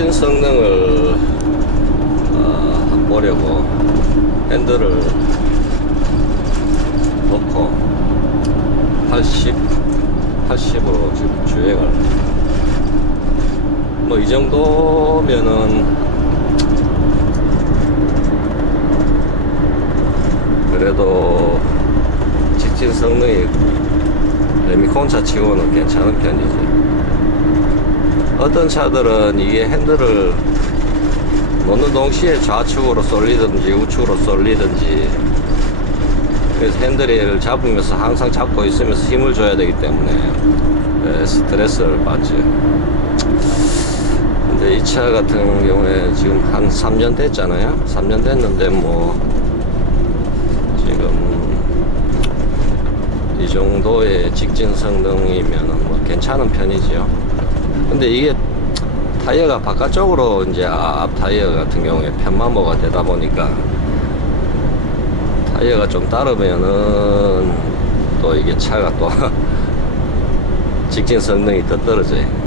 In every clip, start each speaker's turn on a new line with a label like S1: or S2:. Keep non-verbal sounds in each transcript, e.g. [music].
S1: 엔진 성능을 어, 보려고 핸들을 놓고 80, 80으로 지금 주행을. 뭐 이 정도면은 그래도 직진 성능이 레미콘차 치고는 괜찮은 편이지. 어떤 차들은 이게 핸들을 놓는 동시에 좌측으로 쏠리든지 우측으로 쏠리든지 그래서 핸들을 잡으면서 항상 잡고 있으면서 힘을 줘야 되기 때문에 예, 스트레스를 받죠. 근데 이 차 같은 경우에 지금 한 3년 됐잖아요. 3년 됐는데 뭐 지금 이 정도의 직진 성능이면 뭐 괜찮은 편이지요 근데 이게 타이어가 바깥쪽으로 이제 앞 타이어 같은 경우에 편마모가 되다 보니까 타이어가 좀 따르면은 또 이게 차가 또 [laughs] 직진 성능이 더 떨어져요.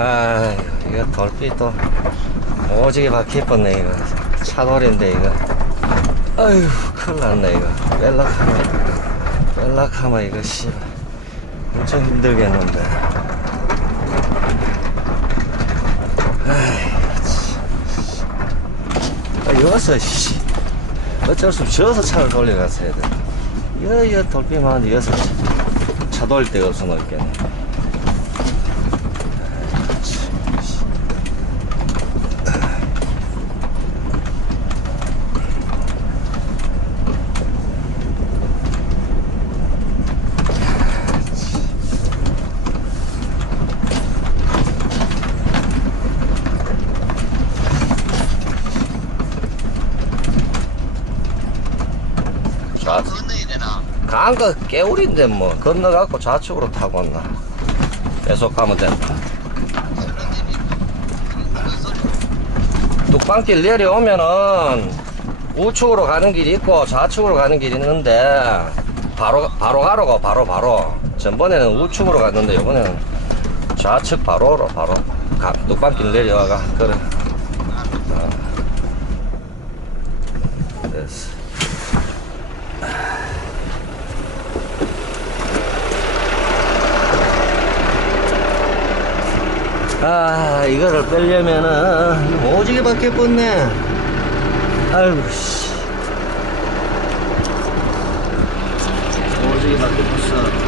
S1: 아, 이거 돌비 또 오지게 박혀버네 이거 차돌인데 이거. 아유, 큰일 났네 이거. 뺄락하면 뺄락하면 이거 씨 엄청 힘들겠는데. 아이, 참. 아, 여기서 씨 어쩔 수 없이 저어서 차를 돌려갔어야 돼. 이거 이거 돌비만 차, 차 돌릴 데가 없어 놓겠네. 좌,
S2: 건너야 되나?
S1: 강거 깨울인데 뭐 건너갖고 좌측으로 타고 왔나? 계속 가면 된다. 뚝방길 내려오면은 우측으로 가는 길이 있고 좌측으로 가는 길이 있는데 바로 바로 가로가 바로 바로. 전번에는 우측으로 갔는데 이번에는 좌측 바로로 바로 가, 뚝방길 내려와가 그래. 어. 됐어 아 이거를 빼려면은 오지게 밖에 뻗네. 아이고 씨. 오지게 밖에 뻗어